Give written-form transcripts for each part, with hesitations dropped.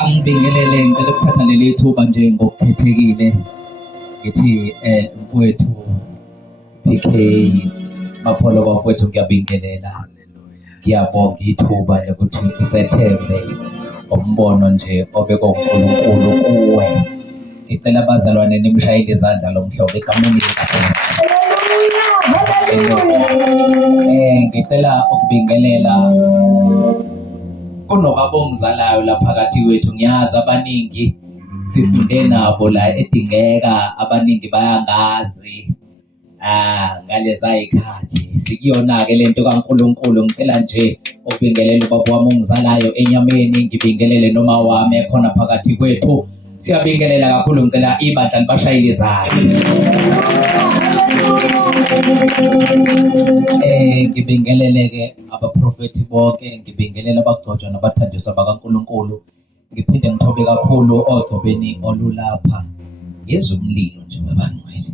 Angibingelele ngicela ukuthatha leli thuba nje ngokukhethekile ngithi mfowethu PK Mapholo bafowethu ngiyabingelela, ngiyabonga ithuba lokuthi usethembe umbono nje obekwa uNkulunkulu kuwe. Ngicela abazalwane nimshayile izandla lo mhlobo egameni likaJesu. Ngicela ukubingelela kunobaba ongizalayo la phakathi kwethu. Ngiyazi abaningi sifunde nabo la edingeka, abaningi bayangazi ngaleza ikhathi sikuyona-ke lento kaNkulunkulu. Ngicela nje ukubingelela ubaba wami ongizalayo enyameni, ngibingelele noma wami ekhona phakathi kwethu. Siyabingelela kakhulu, ngicela ibandla libashayile izandla. Ngibingelele-ke abaprofethi bonke, ngibingelele abagcotshwa nabathandiswa bakaNkulunkulu. Ngiphinde ngithobe kakhulu ogcobeni olulapha. Ngizwa umlilo nje wabangcwele,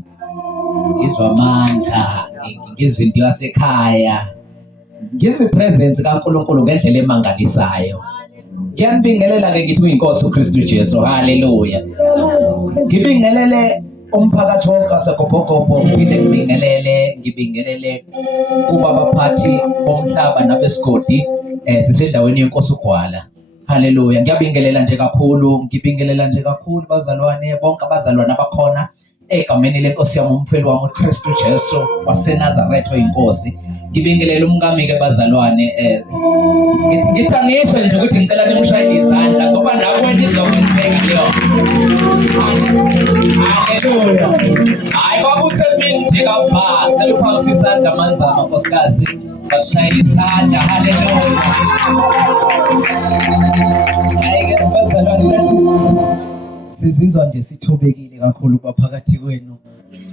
ngizwa amandla, ngizwa into yasekhaya, ngizwa ipresence kaNkulunkulu ngendlela emangalisayo. Ngiyanibingelela-ke ngithi uyinkosi uKristu Jesu, haleluya. Ngibingelele umphakathi wonke waseGobhogobo, ngiphinde ngibingelele kuba abaphathi bomhlaba nabesigodi sisendaweni yenkosi uGwala, haleluya. Ngiyabingelela nje kakhulu, ngibingelela nje kakhulu bazalwane bonke, abazalwane abakhona egameni lenkosi yami umfeli wami uKristu Jesu waseNazaretha oyinkosi. Ngibingelele umkami-ke bazalwane, ngithi angisho nje ukuthi ngicela nimshayile izandla ngoba nawe nizokwenzeka leyo. Haleluya. Hayi kwakusemini nje kapha, cela uphakuse isandla manzama nkosikazi, bakushayela izandla, haleluya. Hayi-ke bazalwane, nathi sizizwa nje sithobekile kakhulu kuba phakathi kwenu,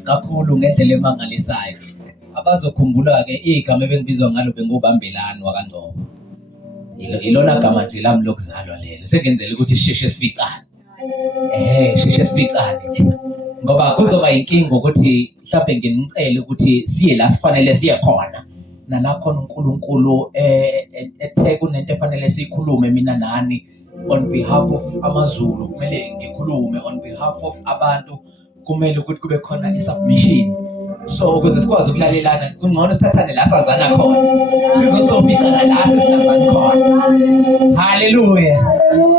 kakhulu ngendlela emangalisayo. Abazokhumbula-ke igama ebengibizwa ngalo bengubambelani wakaNgcobo. Ilona gama nje lami lokuzalwa lelo. Sengenzele ukuthi sheshe sificane. Sheshe sificane nje. Ngoba kuzoba inkinga ukuthi mhlawumbe nginicele ukuthi siye la sifanele siye khona. Nanakhona uNkulunkulu ethe kunento efanele siyikhulume mina nani on behalf of amaZulu, kumele ngikhulume on behalf of abantu, kumele ukuthi kube khona i-submission. So ukuze sikwazi ukulalelana kungcono sithathane la sazana khona, sizosobicana la sesingazani khona. Haleluya.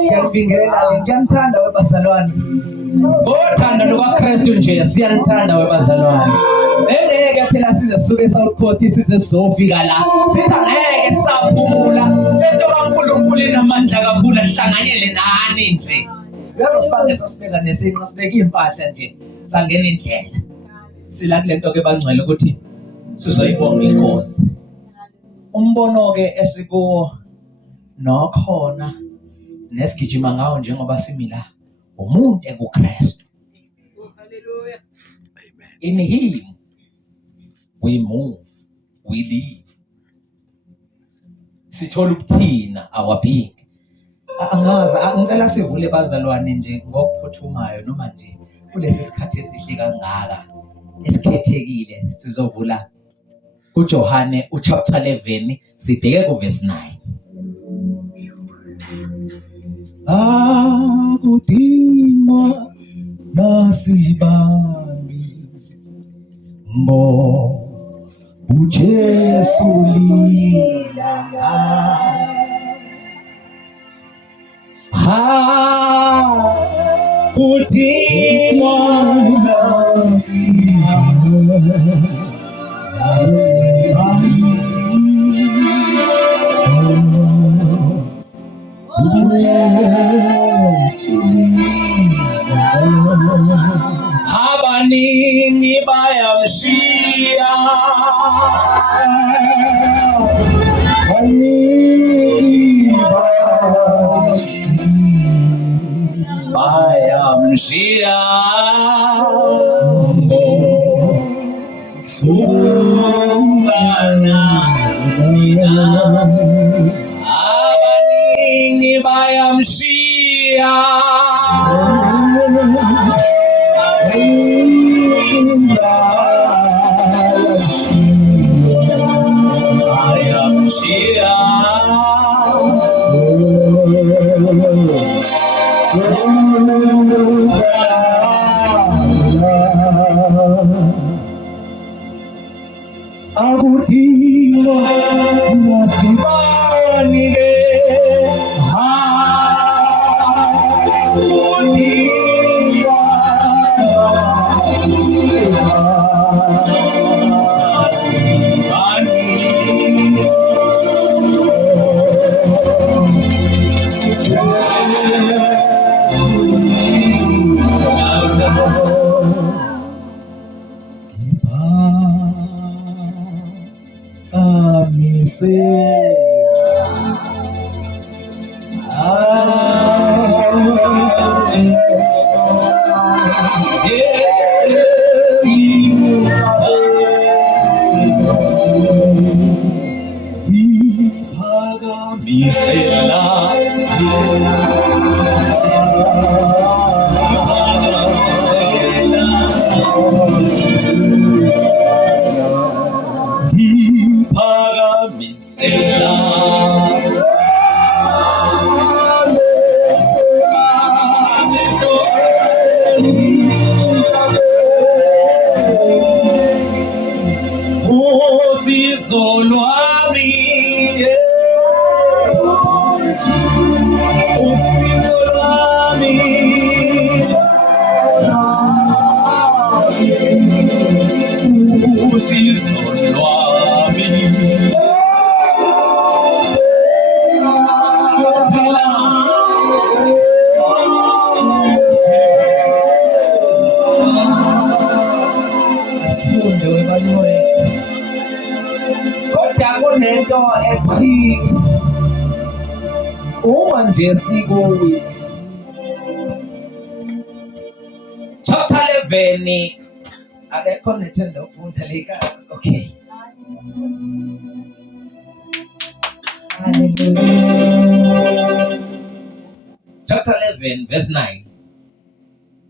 Ngiyabingelela, ngiyanithanda webazalwane. Ngothando lukaKristu nje siyanithanda webazalwane. Ngeke phela size sisuke eSouth Coast size sizofika la sithi angeke saphumula, lento kaNkulunkulu inamandla kakhulu, asihlanganyele nani nje. Uyazosibanga sasibeka nesinqa sibeka impahla nje sangena indlela. Sila kulento ke bangcwele ukuthi sizoyibonga inkosi. Umbono-ke esikuwo nokhona nesigijima ngawo njengoba simila umuntu ekuKristu. Hallelujah. Amen. In him we move, we live. Sithola ukuthina our being. Angazi ngicela sivule bazalwane nje ngokuphuthumayo noma nje kulesi sikhathi esihle kangaka esikhethekile. Sizovula uJohane chapter 11 sibheke ku verse 9. Akudingwa nasibani ngo uJesu lila akudingwa abaningi bayamshiya, bayamshiya abaningi bayamshiya, bayamshiya Akudinga nasibani ke akudinga kunento ethi uma nje sikuyi chapter 11 akekho nethanda ukufunda leka. Okay, hallelujah. Chapter 11 verse 9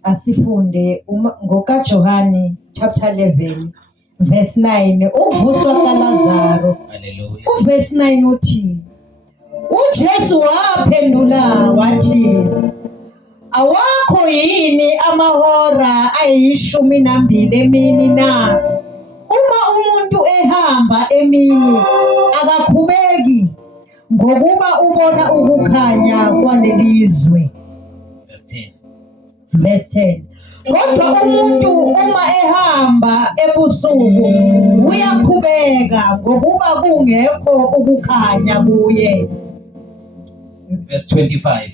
asifunde ngokaJohane chapter 11 verse 9 uvuswa kaLazaro. Hallelujah. Uverse 9 uthi uJesu waphendula wathi awakho yini amahora ayishumi-nambili emini na? Uma umuntu ehamba emini akakhubeki ngokuba ubona ukukhanya kwalelizwe. Verse 10 kodwa umuntu uma ehamba ebusuku uyakhubeka ngokuba kungekho ukukhanya kuye. Verse 25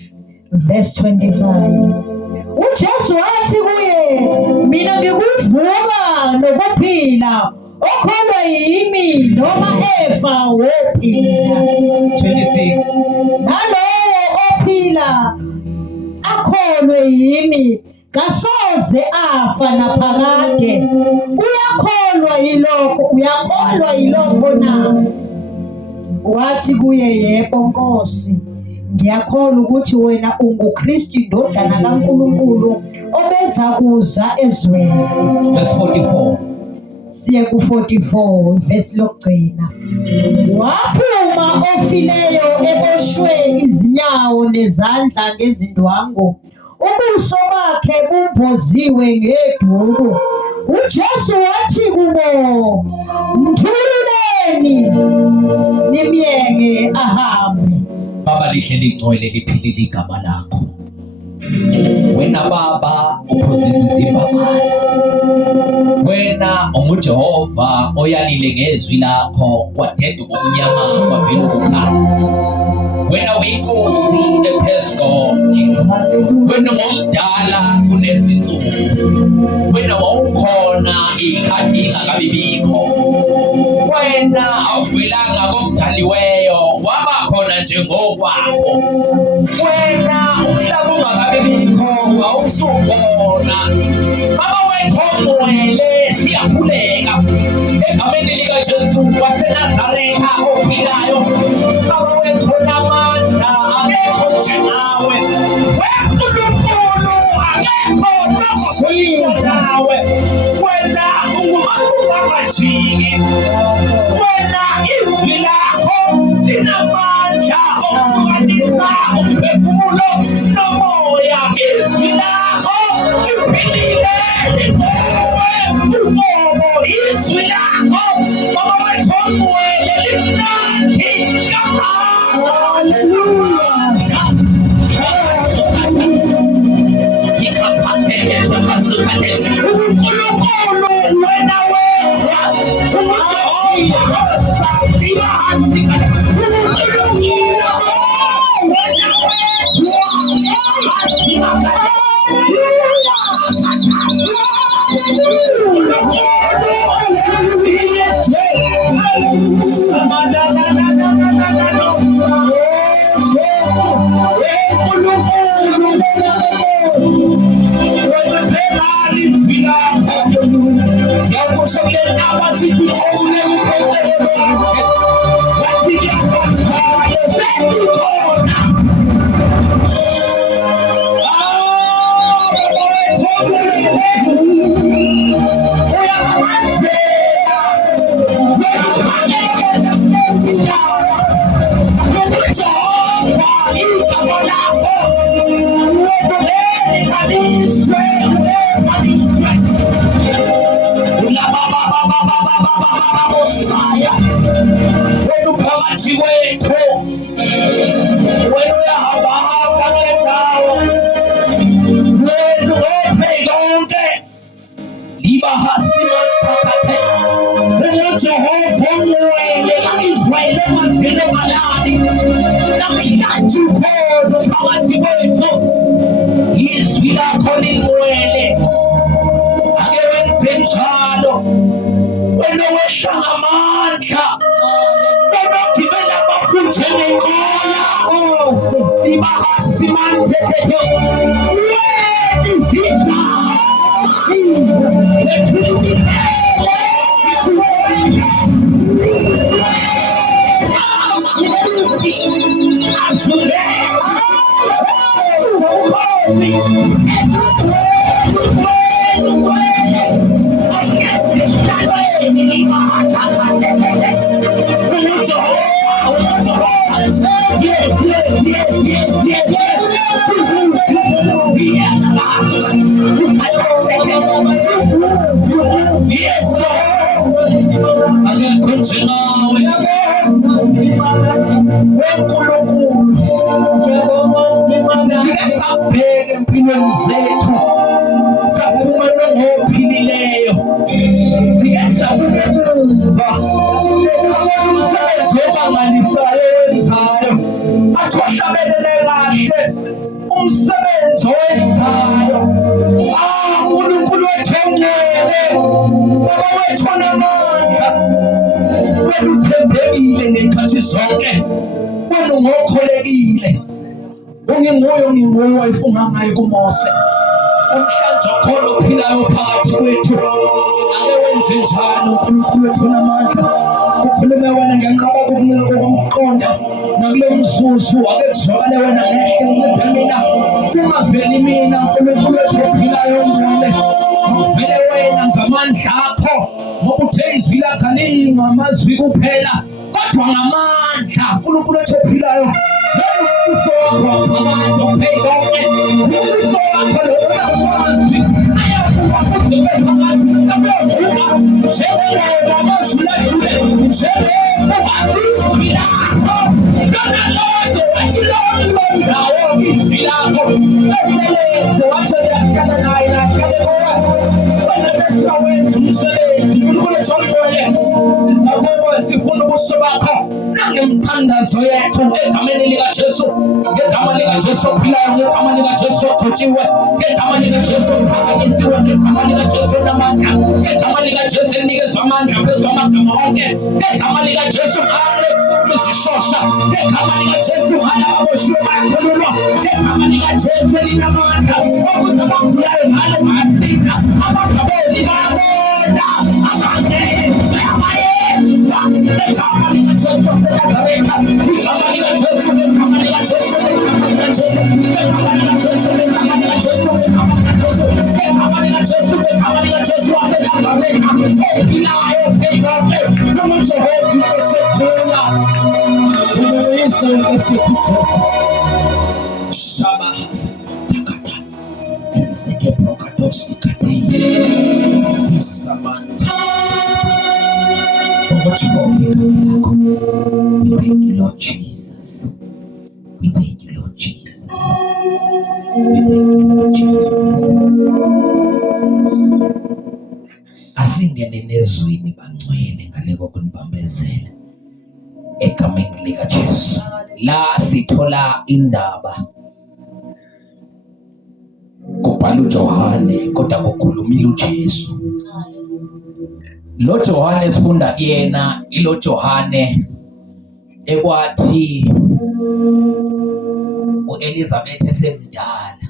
uJesu wathi kuye mina ngikuvuka nokuphila okholwa yimi noma efa wophila. 26 nalowo ophila akholwe yimi kasoze afa naphakade. Uyakholwa yilokho na? Wathi kuye yebo Nkosi, ngiyakholwa ukuthi wena unguKristu indodana kaNkulunkulu obeza kuza ezweni. Verse 44 siye ku-44 verse lokugcina. Waphuma ofileyo eboshwe izinyawo nezandla ngezindwangu, ubuso bakhe bumboziwe ngeduku. uJesu wathi kubo mthuleni nimyeke ahambe. Baba lihle lingcwele liphilile igama lakho. Wena Baba uphosisa izimbabala, wena unguJehova oyalile ngezwi lakho kwadeda ubumnyama kwavela ukukhanya. Wena uyinkosi ephezulu, wena ngomdala kunezinsuku, wena wawukhona ikhathi ingakabi bikho, wena awuvelanga komdaliweyo wabakhona njengokwakho, wena umhlaba ungakabi bikho wawusukhona. Baba wethu ongcwele siyakhuleka egameni likaJesu waseNazaretha ophilayo. Baba wethu namandla akekho njengawe, weNkulunkulu akekho nokuzwisisa nawe. Wena ungumaqhuba-majiki, wena izwi lakho linamandla okuhlukanisa umphefumulo nomoya. Indaba kubhala uJohane kodwa kukhulumile uJesu. Lo Johane sifunda kuyena ilo Johane ekwathi u-Elizabeth esemdala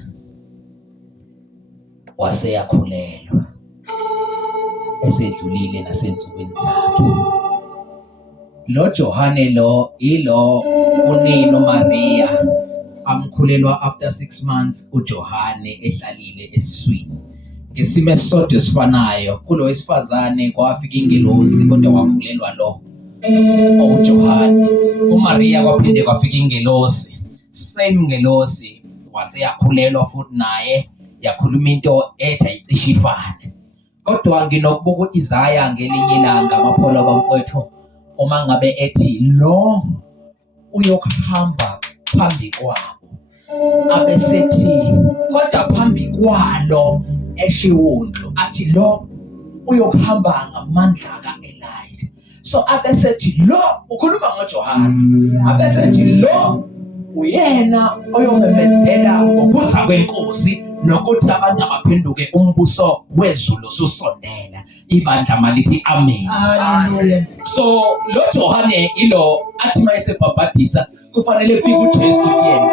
waseyakhulelwa esedlulile nasensukwini zakhe. Lo Johane lo ilo unino Maria amkhulelwa after 6 months uJohane ehlalile esiswini. Ngesimo esisodwa esifanayo kulo wesifazane kwafika ingelosi kodwa wakhulelwa lo uJohane. uMaria kwaphinde kwafika ingelosi, same ngelosi waseyakhulelwa futhi naye yakhuluma into ethi ayicishe ifane. Kodwa nginokubuka Isaya ngelinye ilanga amapholo bamfowethu uma ngabe ethi lo uyokuhamba phambi kwabo, abesethi kodwa phambi kwalo eshiwundlu athi lo uyokuhamba ngamandla kaElijah. So abesethi lo ukhuluma ngoJohane, abesethi lo uyena oyomemezela ngokuza kwenkosi nokuthi abantu abaphenduke umbuso wezulu susondela. Ibandla malithi amen. Hallelujah. So lo Johane ilo athi mayesebhabhadisa kufanele kufike uJesu yena.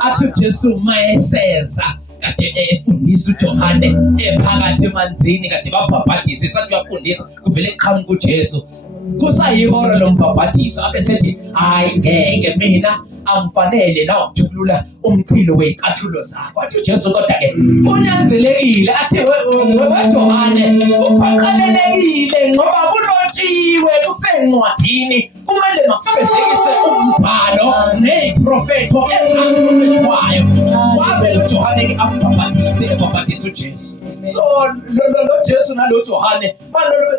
Athi uJesu mayeseza kade efundisa uJohane ephakathi emanzini kade babhabhadisa sathi uyafundisa kuvele kuqhamuka uJesu. Kusayihora lo mbhabhadiso abesethi hayi ngeke mina angifanele na ukuthulula umchilo wezicathulo zakho. Athi uJesu kodwa ke kunyanzelekile athi weJohane uphaqalelekile ngoba kulotshiwe kusencwadini kumele makufezekiswe umbhalo neziprofeto ezaziprofetwayo. Wabe uJohane ke abhabhadisa uJesu. So lo Jesu nalo Johane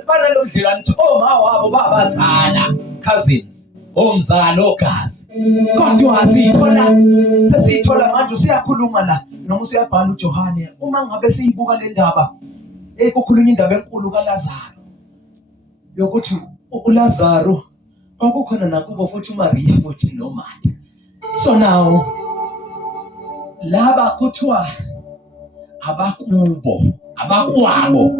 banalobudlelwano oma wabo babazala, cousins, omzalo ogazi. Kodwa sesithola manje siyakhuluma la noma usiyabhala uJohane uma ngabe siyibuka le ndaba kukhulunywa indaba enkulu kaLazaro yokuthi uLazaro akukhona nakubo futhi uMaria futhi noMartha. So now laba kuthiwa abakwabo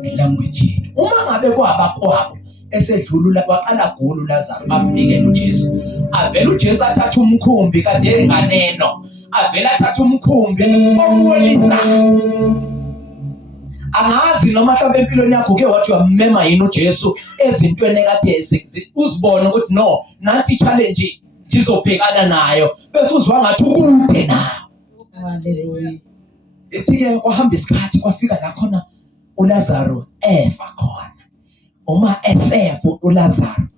ngelanguage yethu. Uma ngabe kwabakwabo esedlulula kwaqala gulu Lazaro bamnikela uJesu. Avela uJesu athatha umkhumbi kade enganeno, avela athatha umkhumbi omwelisa. Angazi noma mhlawumbe empilweni yakho ke wathi uyamema yini uJesu ezintweni ekade uzibona ukuthi no nansi challenge ngizobhekana nayo bese uzwa ngathi ukude nayo. Hallelujah. Ethi-ke kwahamba isikhathi kwafika la khona uLazaro efa khona. Uma esefa uLazaro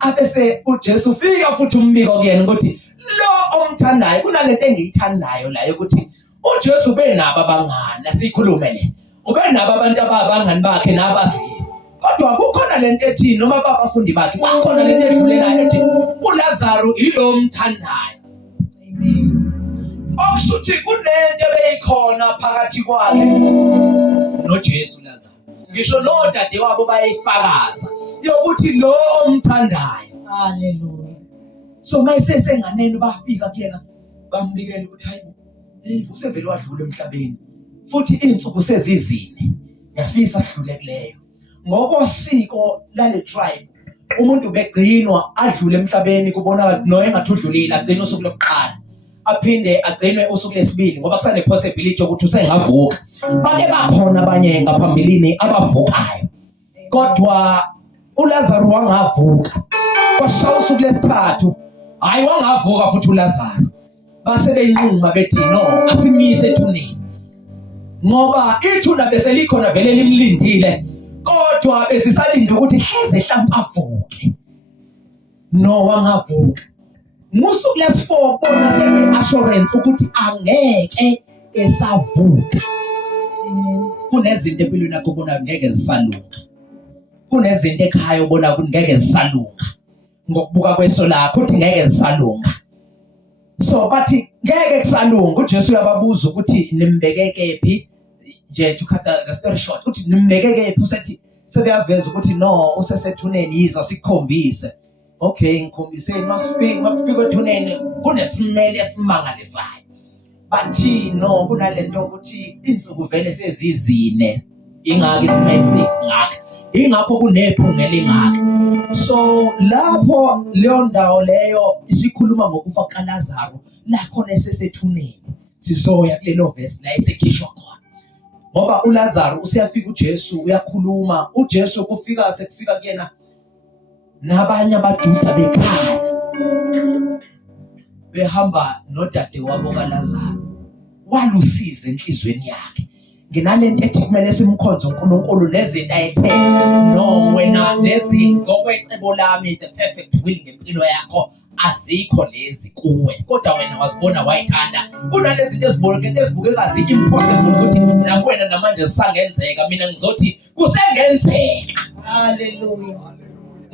abese uJesu ufika futhi umbiko kuyena ukuthi lo omthandayo kunalento engiyithandayo la ukuthi uJesu benabo abangani asikhulume le. Ubenabo abantu abangani bakhe nabaziyo. Kodwa kukhona lento ethi noma babafundi bakhe kwakhona lento edlulelayo ethi uLazaro ilo omthandayo. Amen. Okusuthi kunento beyikhona phakathi kwakhe noJesu Lazaro. Ngisho lo dade wabo bayifakaza yokuthi lo omthandayo. Hallelujah. So mayisesenganeni bafika kuyena bambikela ukuthi hayi usevele wadlula emhlabeni futhi insuku sezizine yafisa sidlulekileyo. Ngokosiko lale tribe umuntu begcinwa adlule emhlabeni kubonakala no engathi udlulile agcina usuku lokuqala. Aphinde agcinwe usuku lesibili ngoba kusane possibility ukuthi usengavuka. Bake bakhona abanye ngaphambilini abavukayo. Kodwa uLazaro wangavuka. Kwashaya usuku lesithathu. Hayi wangavuka futhi uLazaro. Base benquma bethi no asimise ethuneni. Ngoba ithuna bese likhona vele limlindile. Kodwa besisalinda ukuthi hleze mhlawumbe avuke. No wangavuka. Musuku lesi4 bona sebe assurance ukuthi angeke esavuka. Amen. Kunezinto empilweni yakho ubona ngeke zisalunga. Kunezinto ekhaya ubona ukuthi ngeke zisalunga. Ngokubuka kweso lakho uthi ngeke zisalunga. So bathi ngeke kusalunga. uJesu uyababuza ukuthi nimbekeke phi nje to cut the story short. Uthi nimbekeke phi usethi sebeyaveza ukuthi no usesethuneni yiza sikhombise. Okay, ngikhombiseni makufika ethuneni kunesimele esimangalisayo. Bathi no kunalento ukuthi insuku vele sezizine ingaki isimele singaka. Ingakho kunephunga elingaka. So lapho leyo ndawo leyo isikhuluma ngokufa kaLazaro la khona esesethuneni sizoya kulelo verse la esekhishwa khona ngoba uLazaro usiyafika uJesu uyakhuluma uJesu sekufika kuyena nabanye abaJuda bekhala behamba nodade wabo kaLazaro walusiza enhlizweni yakhe nginalento ethi kumele simkhonze uNkulunkulu nezinto ayethe no wena lezi ngokwecebo lami the perfect will ngempilo yakho azikho lezi kuwe kodwa wena wazibona wayithanda kunalezi zinto ezibukeka zi-impossible ukuthi nakuwena namanje zisangenzeka mina ngizothi kusengenzeka. Hallelujah.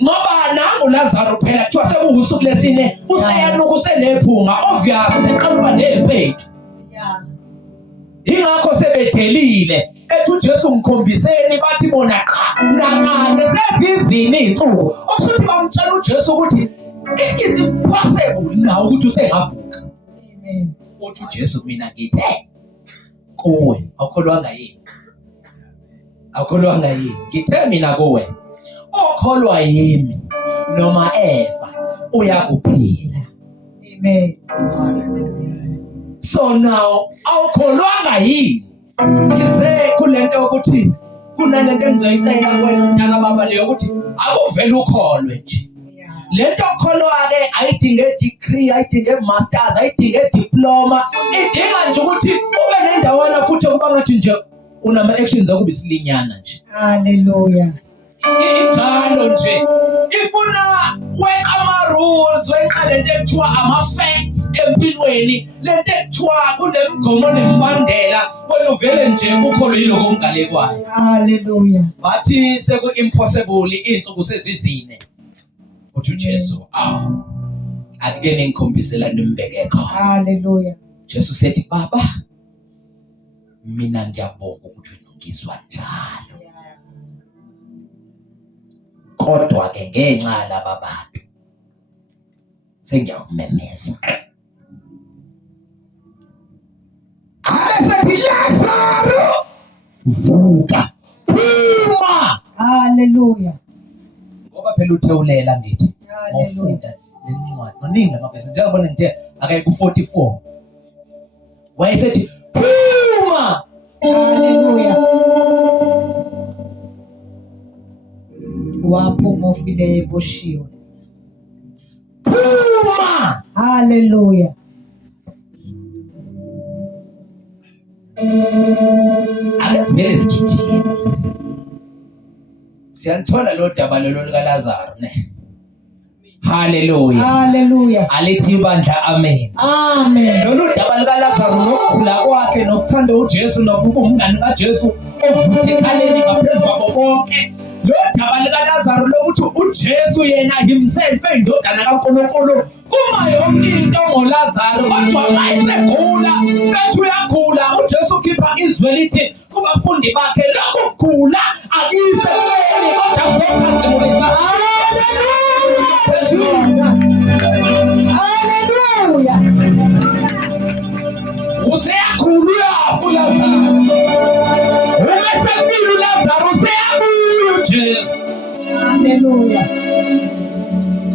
Ngoba nangu Lazaro phela kuthiwa sekuwusuku lesine useyanuka usenephunga obvious useqala uba neziphethu. Yeah. Ingakho sebedelile ethi uJesu ngikhombiseni bathi bona cha nakade sezizini insuku okusuthi bamtshela uJesu ukuthi it is impossible now ukuthi usengavuka. Amen. Uthi uJesu mina ngithe kuwe awukholwanga yini? Awukholwanga yini? Ngithe mina kuwe okholwa yimi noma efa uyakuphila. Amen. So now awukholwanga yini? Ngize kulento ukuthi kunalento engizoyicela kuwena mntaka baba leyo ukuthi akuvele ukholwe nje. Yeah. Lento okholwa ke ayidinge degree, ayidinge masters, ayidinge diploma, idinga nje ukuthi ube nendawana futhi kuba ngathi nje unama actions akuba isilinyana nje. Hallelujah. Injalo nje ifuna wenqa ama-rules wenqa lento ekuthiwa ama-facts empilweni lento ekuthiwa kunemgomo nembandela wena uvele nje ukholwe yiloko okungalekwayo. Hallelujah. Bathi seku-impossible iy'nsuku sezizine uthi uJesu ake ningikhombisela nimbekekho. Hallelujah. Jesu sethi baba mina ngiyabonga ukuthi wena ungizwa njalo Yeah. kodwa ke ngenxa laba bantu sengiyakumemeza. Abesethi Lazaro vuka phuma. Hallelujah. Ngoba phela uthewulela ngithi Hallelujah. mawufunda lencwadi maningi amavesi njengoba ngithe akaye ku-44 wayesethi phuma. Hallelujah. Waphuma ofile eboshiwe. Phuma. Hallelujah. Ake sivele sigijime siyalithola lo daba lolo likaLazaro ne. Hallelujah. Hallelujah. Alithi ibandla amen. Amen. Lolu daba likaLazaro nokugula kwakhe nokuthanda uJesu nokuba umngani kaJesu ovuthe ekhaleni ngaphezu kwabo bonke. Lo daba likaLazaro lokuthi uJesu yena himself eyindodana kaNkulunkulu kuma yonke into ngoLazaro kodwa mayisegula bethi uyagula uJesu ukhipha izwi lithi kubafundi bakhe lokhu kugula akise kuweni kodwa kuzokhazimulisa. Hallelujah. Useyakhulula uLazaro. Umesefile uLazaro useyakhulula uJesu. Hallelujah.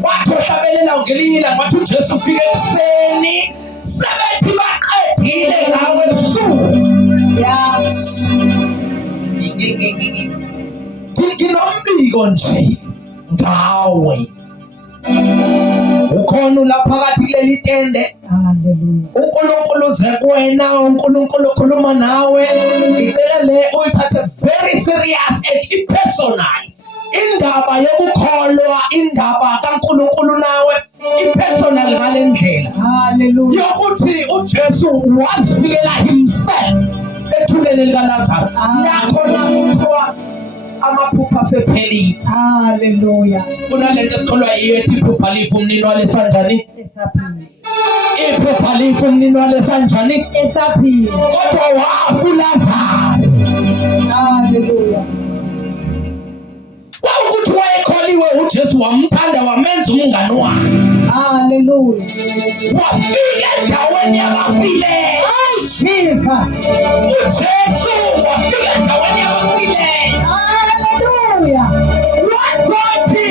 Wathi ohlabelela ngelinye ilanga wathi uJesu ufike ekuseni sebethi baqedile ngawe ebusuku. Yes. Nginombiko nje ngawe. Ukhona ulaphakathi kuleli tende. Hallelujah. uNkulunkulu uze kuwena, uNkulunkulu ukhuluma nawe. Ngicela le uyithathe very serious and impersonal. Indaba yokukholwa, indaba kaNkulunkulu nawe impersonal ngale ndlela. Hallelujah. Yokuthi uJesu wazifikela himself ethuneni likaLazaro. Yakhona kuthiwa amaphupha sephelile. Hallelujah. Kunalento esikholwa yiyo ethi iphupha lifa umnini walesanjani? Esaphila. Iphupha lifa umnini walesanjani? Esaphila. Kodwa wafa uLazaro. Hallelujah. Kwawukuthi wayekholiwe uJesu wamthanda wamenza umngani wakhe. Hallelujah. Wafika endaweni yabafileyo. Oh Jesus. uJesu wafika endaweni yabafileyo. Hallelujah. Wathi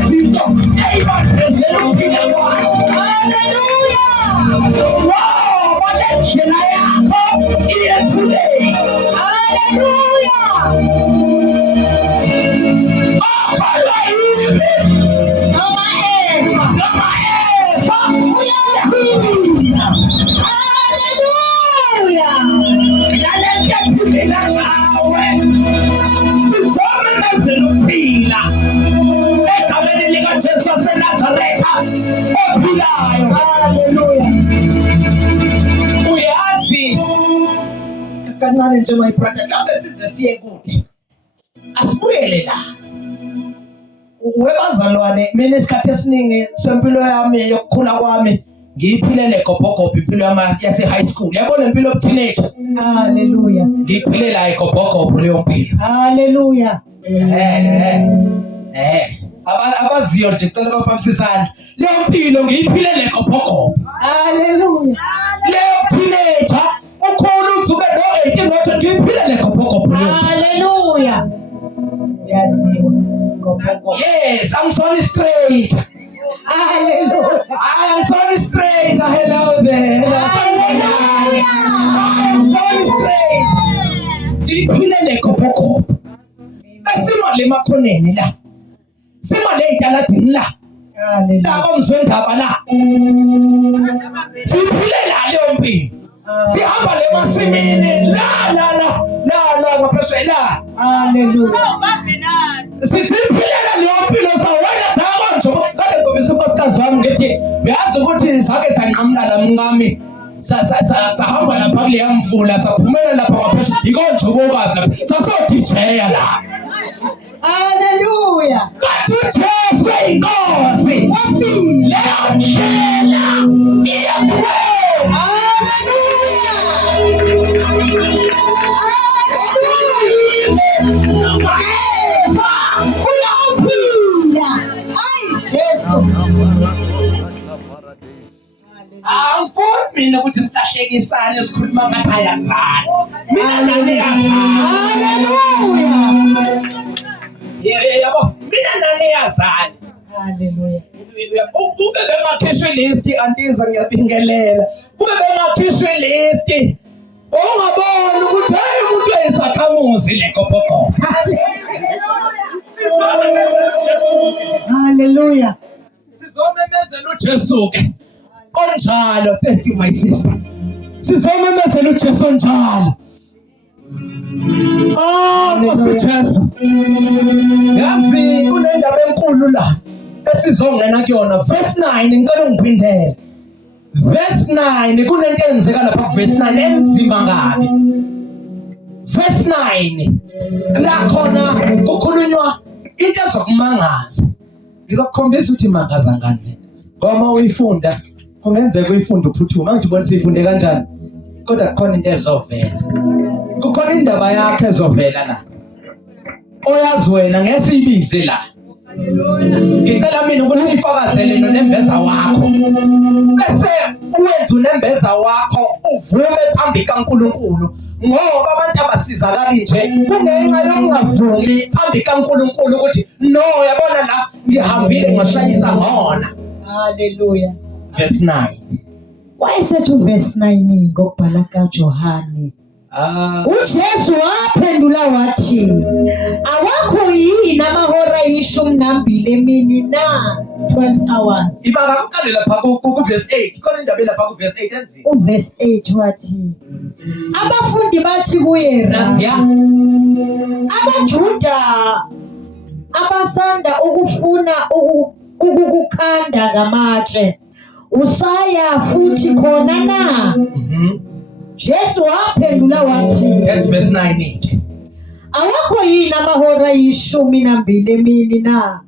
nezinto eyibadezela ukuphila kwayo. Hallelujah. Ngoba le ndlela yakho iyethuleka. Hallelujah. Okholwa yimi Noma Eva. noma Eva Uyaphila. Hallelujah. nale nto ethuleka ngawe. Sizomemezela ukuphila egameni likaJesu waseNazaretha ophilayo. Hallelujah. Uyazi kancane nje my brother, mhlawumbe size siye kude, asibuyele la. Webazalwane, mina isikhathi esiningi sempilo yami yokukhula kwami ngiyiphilele gobhogobo impilo yami yase high school. Yabona impilo yobu-teenager Hallelujah. ngiyiphile la igobhogobo leyo mpilo. Hallelujah. Abaziyo nje cela baphamsisana leyo mpilo ngiyiphilele gobhogobo. Hallelujah. Leyo teenager ukhona uzube no-18 no-20 ngiyiphilele gobhogobo leyo. Hallelujah. Yaziwa. Gogogo. Yes, I'm sorry straight. Hallelujah. I am sorry straight. Hello there. Hallelujah. I am sorry straight. Ngiyiphilele gobhogobo. Esimo le makhoneni la. Simo le italadini la. Hallelujah. La komzwendaba la. Siphilela leyo mpilo. Sihamba le masimini la ngaphesheya la. Hallelujah. Siphilela leyo mpilo sawena zakho nje kade ngobisa unkosikazi wami ngithi uyazi ukuthi sake sanqamla lamngami sahamba lapha kule yamvula saphumela lapha ngaphesheya ikonjokokazi lapha sasodijeya la. Hallelujah. Kanti uJesu inkosi wafile leyo ndlela iyakhwela. Angifuni mina ukuthi silahlekisane sikhuluma ngathi ayazana. Mina nani yazana. Hallelujah. Yabo, mina nani yazana. Hallelujah. Kube bengakhishwe list antiza ngiyabingelela. Kube bengakhishwe list. Ungabona ukuthi hey umuntu eyisakhamuzi le gobhogobo. Hallelujah. Sizomemezela uJesu ke. Onjalo, thank you my sister. Sizomemezela uJesu onjalo. Nkosi Jesu. Yazi kunendaba enkulu la esizongena kuyona. Verse 9 ngicela ungiphindele. Verse 9 kunento eyenzeka lapha verse 9 enzima kabi. Verse 9 la khona kukhulunywa into ezokumangaza. Ngizokukhombisa ukuthi imangaza ngani. Ngoba uyifunda kungenzeka uyifunda uphuthuma ngithi bona siyifunde kanjani. Kodwa kukhona into ezovela. Kukhona indaba yakhe ezovela la. Oyazi wena ngeke siyibize la. Ngicela mina ukuthi ifakazele nonembeza wakho. Bese uwenza unembeza wakho uvume phambi kaNkulunkulu. Ngoba abantu abasizakali nje kungenxa yokungavumi phambi kaNkulunkulu ukuthi no yabona la ngihambile ngashayisa ngona. Hallelujah. Verse 9. Wayesethu verse 9 ngokubhala kaJohane. uJesu waphendula wathi, awakho yini amahora 12 emini na? 12 hours. Ibanga kuqale lapha ku verse 8. Khona indaba lapha ku verse 8 enzini. Verse 8 wathi, abafundi bathi kuye, Nasiya. abaJuda abasanda ukufuna ukukukhanda ngamatshe, usaya futhi khona na? Jesu waphendula wathi, That's verse 9 ke. awakho yini amahora 12 emini na?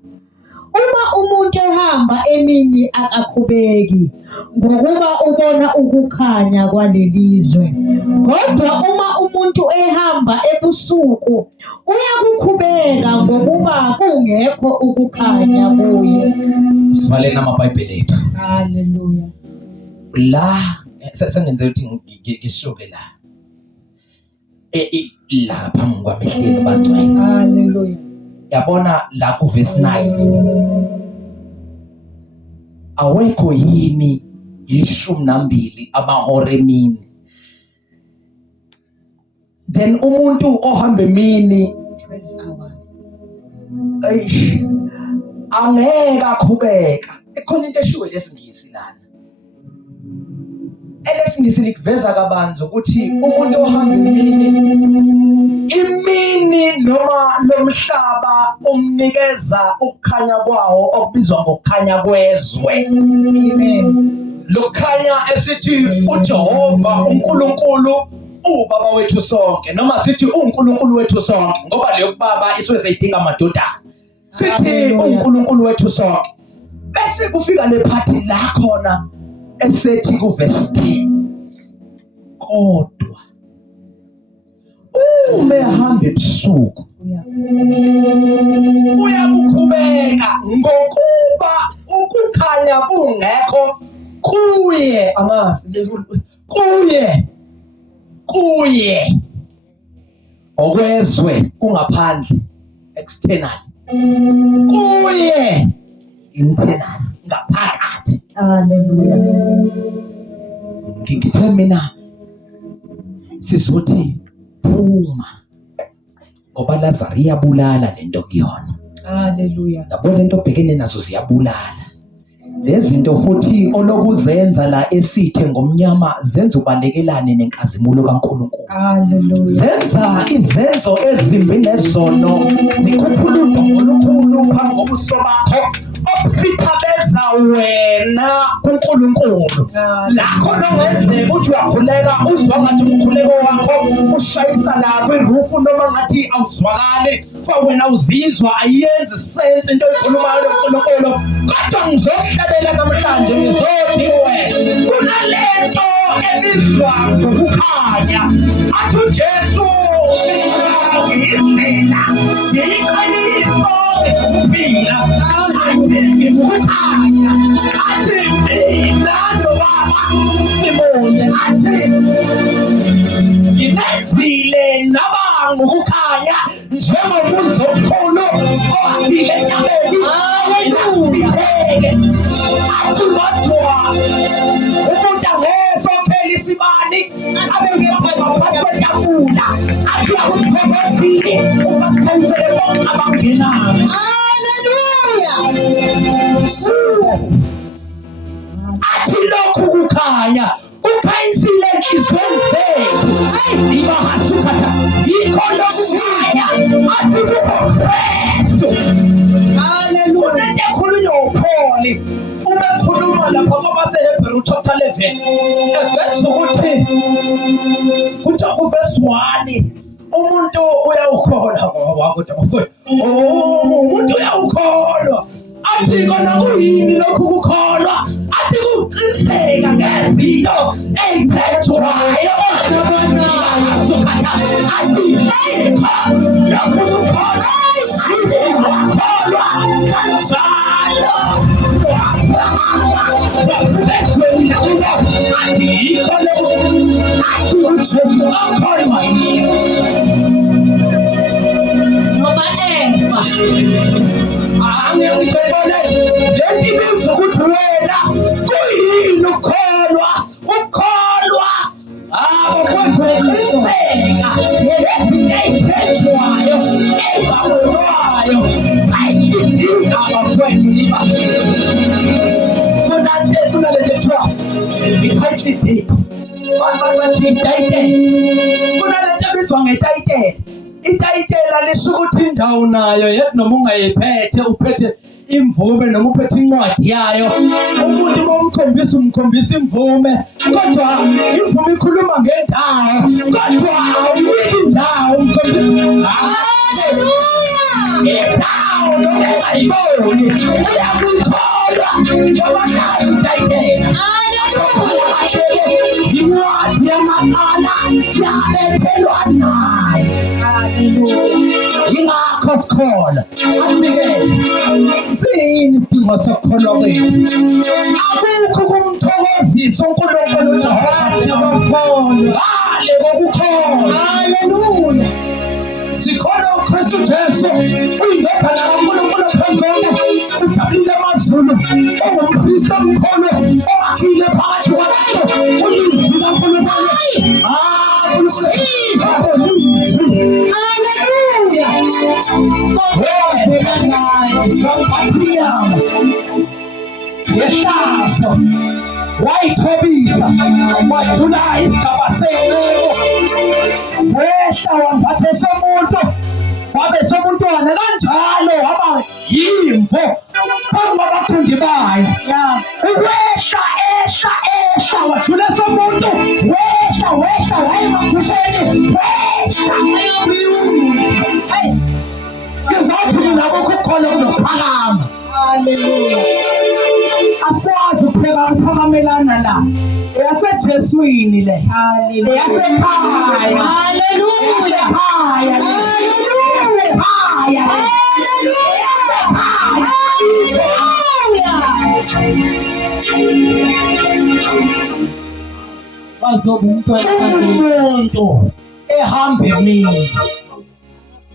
Uma umuntu ehamba emini akakhubeki ngokuba ubona ukukhanya kwalelizwe. Kodwa uma umuntu ehamba ebusuku uyakukhubeka ngokuba kungekho ukukhanya kuye. Sivale namaBhayibheli ethu. Hallelujah. La sengenze ukuthi ngishuke la. Lapha ngikwamehlelo bangcwele. Hallelujah. Yabona la ku verse 9. awekho yini 12 amahora emini? Then umuntu ohamba emini 12 hours. angeke akhubeka. Ikhona into eshiwe lesingisi lana. Elesingisi likuveza kabanzi ukuthi umuntu ohamba imini noma lomhlaba umnikeza ukukhanya kwawo okubizwa ngokukhanya kwezwe. Amen. Lokukhanya esithi uJehova uNkulunkulu ubaba wethu sonke, noma sithi uNkulunkulu wethu sonke, ngoba leyo baba isuke seyidinga amadodana. Sithi uNkulunkulu wethu sonke. Bese kufika le party la khona esethi ku verse 10, kodwa uma ehamba ebusuku uyakukhubeka ngokuba ukukhanya kungekho kuye. Angazi kuye okwezwe kungaphandle, external, kuye internal, ngaphakathi. Hallelujah. Ngithe mina sizothi phuma ngoba Lazarus iyabulala lento kuyona. Hallelujah. Yabo lento obhekene nazo ziyabulala. Lezinto futhi olokuzenza la esithe ngomnyama zenza ubalekelane nenkazimulo kaNkulunkulu. Hallelujah. Zenza izenzo ezimbi nezono zikhuphula udongo olukhulu phambi kobuso bakho obusithabeza wena kuNkulunkulu. Lakho nongenzeka uthi uyakhuleka uzwa ngathi umkhuleko wakho ushayisa la kwirufu noma ngathi awuzwakali wena uzizwa ayenzi sense into oyikhulumayo noNkulunkulu. Kodwa ngizohlabela namhlanje ngizothi kuwe kunalento ebizwa ngokukhanya. Athi uJesu ngiyindlela, ngiyiqiniso, ngiphila, ngikukhanya. Athi mina noBaba Simone, athi nginenzile naba ngokukhanya njengomuzi omkhulu owafika enyameni. Haleluya. Athi kodwa umuntu angesophela isibani aze ngiyapha phakathi kwetafula athi akusiphokothile ubasikhanyisele bonke abangenayo. Haleluya. Athi lokhu kukhanya kukhanyisile enhliziyweni zethu. Ibahasukata yikho lokukhanya athi kuKristu. Haleluya. Unento ekhulunywa uPaul uma ekhuluma lapha kwabaseHebrew chapter 11 evesi ukuthi verse 1 umuntu uyawukholwa wakuthi umuntu uyawukholwa. Athi kona kuyini lokhu kukholwa? Athi kuqiniseka ngezinto ezithethwayo. Athi lokhu kukholwa kanjalo athi yikho lokhu. Athi uJesu akholwa noma efa. Angiyitshela lento ibizwa ukuthi wena kuyini ukholwa. Ukholwa abakwethu uqiniseka ngezinto ezithethwayo ezabonwayo. Ayidinga abakwethu liba kunalento ethiwa i-title deed. Bathi itayitela. Kunalento ebizwa ngetayitela. Itayitela lisho ukuthi indawo nayo yethi noma ungayiphethe uphethe imvume noma uphethe incwadi yayo. Umuntu bomkhombisa umkhombisa imvume, kodwa imvume ikhuluma ngendawo, kodwa awuyiki indawo umkhombisa. Haleluya. Indawo noma ungayiboni uyakuthola ngoba nayo itayitela. Haleluya. Incwadi yamaqala yabethelwa nayo. Haleluya. Ingakho sikholwa. Athi-ke siyini isidingo sokukholwa kwethu? Akukho kumthokozisa uNkulunkulu uJehova siyabakholwa ngale kokukholwa. Haleluya. Sikholwa uKristu Jesu uyindodana kaNkulunkulu phezulu, udalile amazulu ongumpristi omkhulu owakhile phakathi kwabantu ulizwi kaNkulunkulu. Haleluya. Yehlazo wayithobisa wadlula isigaba senceku, wehla wambatha somuntu wabe somuntwana kanjalo waba yimvo phambi kwabafundi bayo. Wehla ehla wadlula somuntu, wehla wayemagusheni, wehla. Ngizothi mina akukho khona kunophakama. Haleluya. Asikwazi ukuphakamela la. EyaseJeswini le. Haleluya. Eyasekhaya. Haleluya. Haleluya. Bazoba umuntu ehamba emini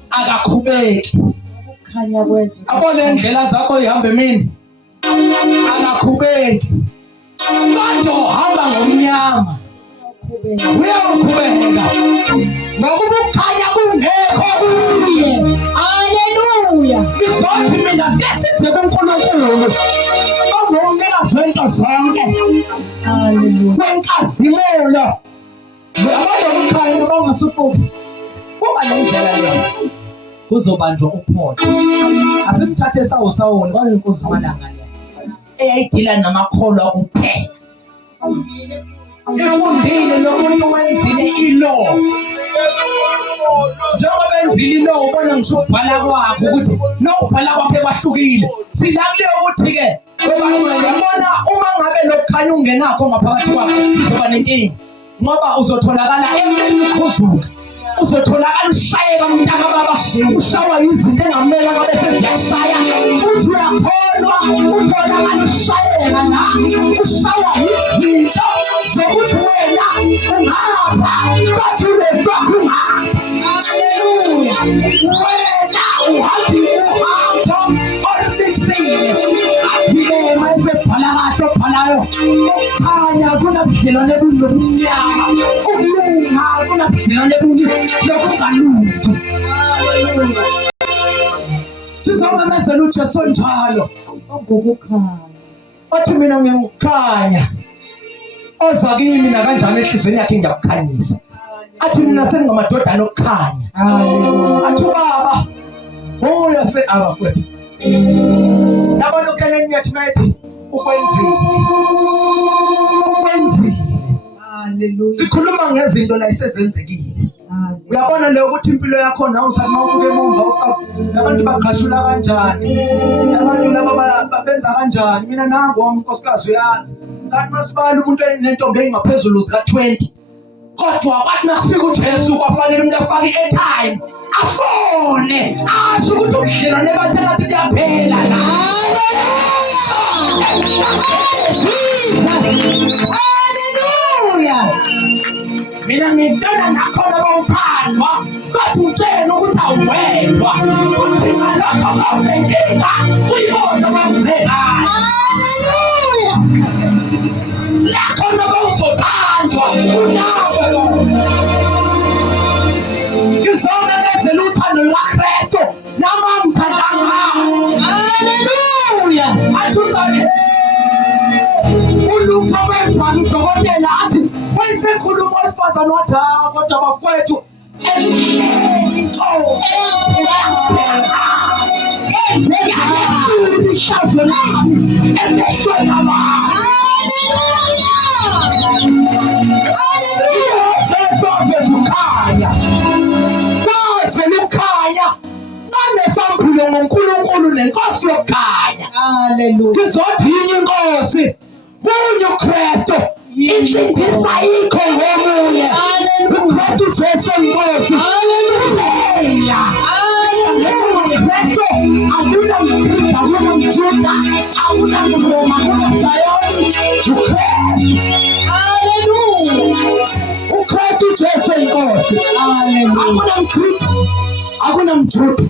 akakhubeki. Ukukhanya kwezwe. Abone indlela zakho ihamba emini akakhubeki. Manje uhamba ngomnyama uyakhubeka ngoba ukukhanya kungekho kuye. Haleluya. Ngizothi mina ngesize kuNkulunkulu ongumnikazi wento zonke. Haleluya. Wenkazimulo abantu ukukhanya bangasukuphi kuba nendlela leyo kuzobanjwa uphotho. Asimthathe Sawuli kwayinkosi malanga le eyayidila namakholwa kuphela. Ifundile nomuntu wenzile ilaw. Njengoba enzile ilaw ubona ngisho ukubhala kwakho ukuthi nokubhala kwakhe kwahlukile. Silakuleyo ukuthi-ke yabona uma ngabe lokukhanya ungenakho ngaphakathi kwakho sizoba nenkinga, ngoba uzotholakala emini ukhuzuka, uzotholakala ushayeka umntaka baba, ushawa izinto engamele ngabe seziyashaya, futhi uyakholwa utholakala ushayeka la, ushawa izinto zokuthi wena ungahamba bathi ulesakho ungahamba. Haleluya. Wena uhambe uhambo olumisile. Athi-ke mayesebhala kahle obhalayo, ukukhanya kunabudlelwane bunobumnyama, ukulunga kunabudlelwane nokungalungi. Sizomemezela uJesu njalo Ukukhanya. othi mina ngiyakukhanya, oza kimi nakanjani enhlizweni yakhe ngiyakukhanyisa. Athi mina sengingamadodana okukhanya. Athi ubaba uyase abafowethu yabona ukheneni yethu nathi ukwenzile. Haleluya. Sikhuluma ngezinto la esezenzekile. Uyabona le ukuthi impilo yakho nawe usathi mawubuke emumva abantu baqashula kanjani, abantu laba benza kanjani. Mina nangu wami unkosikazi uyazi sathi masibala umuntu enentombi engaphezulu zika 20, kodwa kwathi nakufika uJesu kwafanele umuntu afake i-airtime afone asho ukuthi ubudlelwane bathe ngathi kuyaphela la. Haleluya. Mina ngitshela nakhona bawuphandwa kodwa utshela ukuthi awuwedwa, uthi ngalokho bawunenkinga uyibona bawuzekala. Haleluya. Lakhona bawuzophandwa unawe. Ngizomemezela uthando lukaKristu nama ngithanda ngawo. Haleluya. Athi uzabe uLuka wembhala udokotela athi wayesekhuluma wesifazane wathi kodwa bafowethu ihlazo lami emehlweni abantu. Haleluya. Jesu aveza ukhanya, wavela ukhanya nganesambulo ngoNkulunkulu nenkosi yokukhanya. Haleluya. Ngizothi yinye inkosi munye uKristu, insindisa ikho ngomunye. uKristu Jesu inkosi. Haleluya. uKristu akuna mkristu, akuna mjuda, akuna mroma, akuna sayoni. uKristu. Haleluya. uKristu Jesu inkosi. Akuna mkristu, akuna mjuda,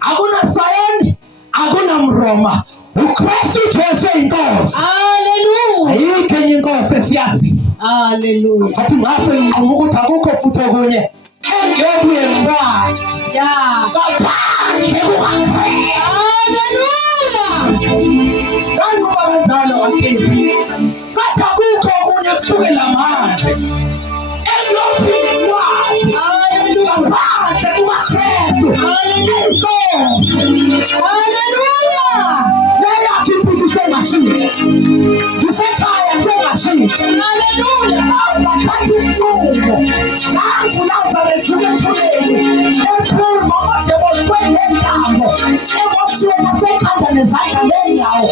akuna sayoni, akuna mroma. uKristu Jesu inkosi. Hallelujah. Ayikho enye inkosi esiyaziyo. Hallelujah. Athi ngase ngiqhuma ukuthi akukho futhi okunye engiyobuye ngibani Yeah. ngaphandle kukaKristu. Hallelujah. Kangoba kanjalo wakithi kodwa akukho okunye kusukela manje engiyophithi Hallelujah. ngaphandle kukaKristu. Inkosi Hallelujah. leyathi impilo isengashintsha, ngisekhaya sengashintsha. Hallelujah. Bathatha isinqumo nangu Nazaretha umethuleni ephuma kodebosweni entambo eboshiwe nasekhanda nezandla neenyawo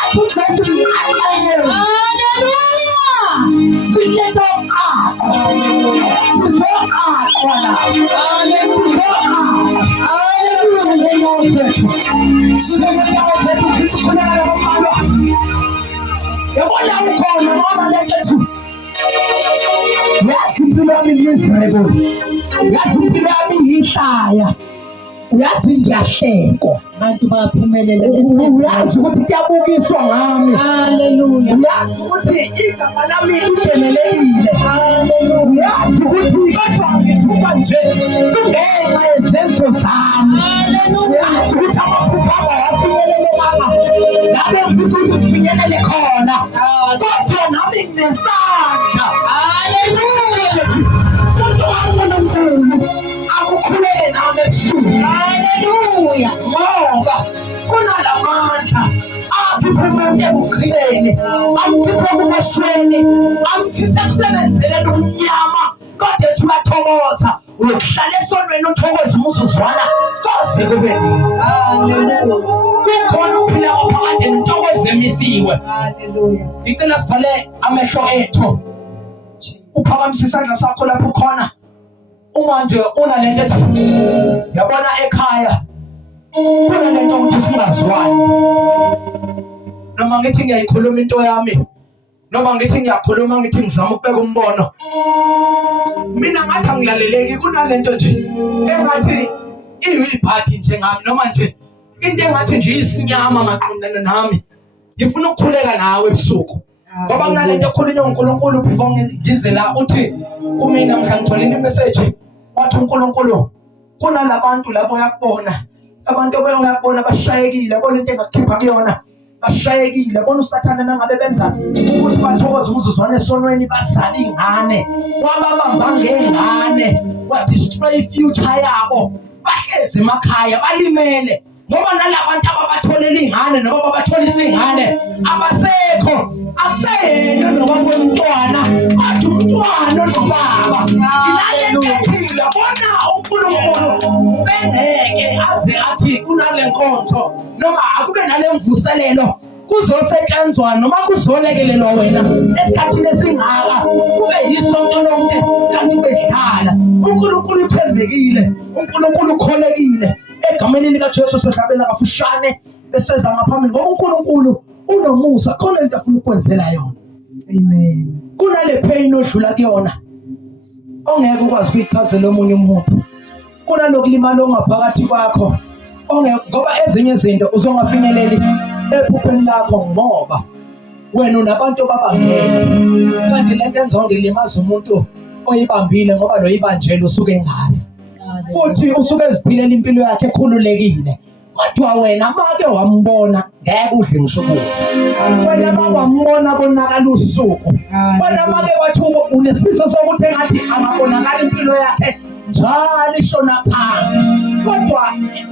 athi uJesu mqaqele. Hallelujah. Sinento yokuqala sizoqaqwa la sizoqaqwa. Haleluya. Ngeenyawo zethu sineenyawo zethu sikhuleka nababalwa. Yabona ukhona noma lento ethi uyazi impilo yami miserable, uyazi impilo yami yihlaya, uyazi ngiyahlekwa, Abantu bayaphumelela. uyazi ukuthi kuyabukiswa ngami, Hallelujah. uyazi ukuthi igama lami lidemelekile, Hallelujah. uyazi ukuthi kodwa ngithuka nje kungenxa yezenzo zami, Hallelujah. uyazi ukuthi amaphupho ami awafinyelelekanga lapho ngifisa ukuthi kufinyelele khona, kodwa nami nginesandla. Hallelujah. uNkulunkulu akukhuleke nami ebusuku. Hallelujah. Ngoba kunalamandla akhiphe umuntu ebuqileni, amkhiphe kubashweni, amkhiphe ekusebenzeleni ubumnyama, kodwa ethi uyathokoza uyokuhlala esonweni uthokoze umuzuzwana koze kube nini. Hallelujah. Kukhona ukuphila kwaphakade nentokozo emisiwe. Hallelujah. Ngicela sivale amehlo ethu, uphakamise isandla sakho lapho khona. Uma nje unalento ethi yabona ekhaya kunalento ukuthi singazwani, noma ngithi ngiyayikhuluma into yami, noma ngithi ngiyakhuluma ngithi ngizama ukubeka umbono, mina ngathi angilaleleki. Kunalento nje engathi iyiphathi njengami, noma nje into engathi nje isinyama maqondana nami. Ngifuna ukukhuleka nawe ebusuku ngoba kunalento ekhulunywa uNkulunkulu before ngize la uthi kumina mhla ngitholile imessage wathi uNkulunkulu kunalabantu labo uyakubona, abantu bayakubona bashayekile, bona into engakukhipha kuyona bashayekile, bona uSathane mangabe benza ukuthi bathokoze umuzuzwana esonweni bazali ingane, wababamba ngengane, wa destroy future yabo, bahleze emakhaya balimele. Ngoba nalabantu ababatholela ingane noma babatholisa ingane abasekho, akuseyena noma komntwana, kodwa umntwana nobaba. Ilale ephila bona uNkulunkulu bengeke aze athi kunale nkonzo noma akube nale mvuselelo kuzosetshenzwa noma kuzolekelelwa wena esikhathini esingaka kube yisonto lonke kanti bedlala. uNkulunkulu uthembekile, uNkulunkulu ukholekile. Egameni likaJesu sihlabela kafushane beseza ngaphambili ngoba uNkulunkulu unomusa, khona into afuna ukwenzela yona. Amen. Kunale pain odlula kuyona ongeke ukwazi ukuyichazela omunye umuntu, kunalokulimala ongaphakathi kwakho ongeke, ngoba ezinye izinto uzongafinyeleli ephupheni lakho ngoba wena unabantu babambele, kanti lento enzonke ilimaza umuntu oyibambile ngoba lo yibanjela usuke engazi, futhi usuke eziphilela impilo yakhe ekhululekile. Kodwa wena make wambona ngeke udle ngisho ukudla, wena make wambona konakala usuku, wena make wathi unesifiso sokuthi engathi angabonakala impilo yakhe njalo ishona phansi, kodwa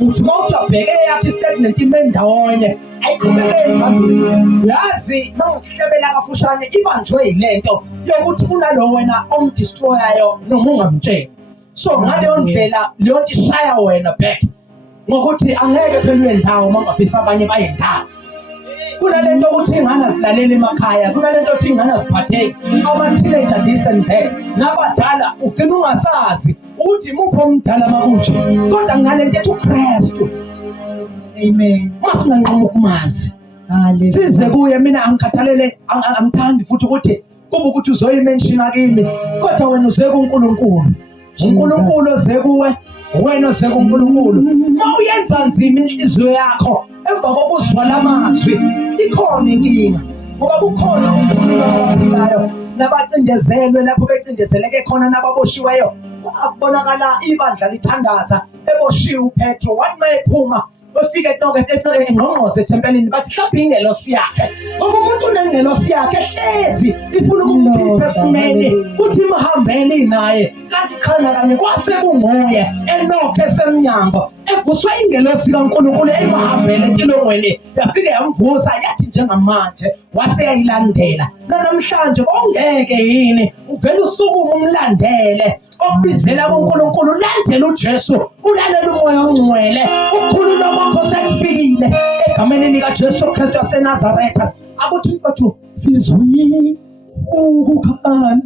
uthi mawujabheke yakhe statement ime ndawonye ayiqhubekeli phambili. Uyazi mawuhlebela kafushane ibanjwe yilento yokuthi kunalo wena omdestroyayo noma ungamtsheli. So ngaleyo ndlela leyo nto ishaya wena back ngokuthi angeke phela uyendawo mangafisa abanye bayendawo. Kunalento ukuthi ingane zilalela emakhaya, kunalento ukuthi ingane ziphatheke, ama-teenager this and that, nabadala ugcina ungasazi ukuthi muphi omdala makunje, kodwa nginalento ethi uKristu. Amen. Masinganqoma ukumazi Hallelujah. size kuye. Mina angikhathalele, angithandi futhi ukuthi kube ukuthi uzoyimenshina kimi, kodwa wena uze kuNkulunkulu. uNkulunkulu oze kuwe wena sekuNkulunkulu mawuyenza nzima inhliziyo yakho emva kokuzwa lamazwi ikhona inkinga ngoba kukhona uNkulunkulu abaphilayo nabacindezelwe lapho becindezeleke khona nababoshiweyo kwabonakala ibandla lithandaza eboshiwe uPetro wathi mayephuma ufike engqongqoze ethempelini bathi mhlawumbe ingelosi yakhe ngoba umuntu unengelosi yakhe hlezi ifuna ukumkhipha esimeni futhi imhambele naye kanti khona kanye kwase kunguye enokho esemnyango evuswa ingelosi kaNkulunkulu eyimhambele entilongweni yafike yamvusa yathi njengamanje wase yayilandela namhlanje ongeke yini uvela usukume umlandele okubizela kuNkulunkulu landela uJesu ulalela umoya ongcwele ukhulula kwakho sekufikile egameni lika Jesu Kristu waseNazaretha akuthi mfowethu sizwi ukukhala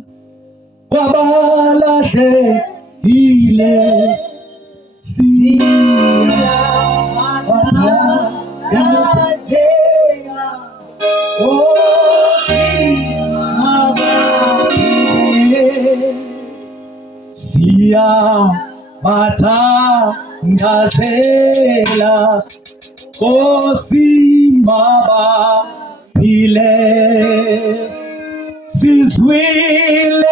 kwabalahlekile siyabathandazela Nkosi mabaphile sizwile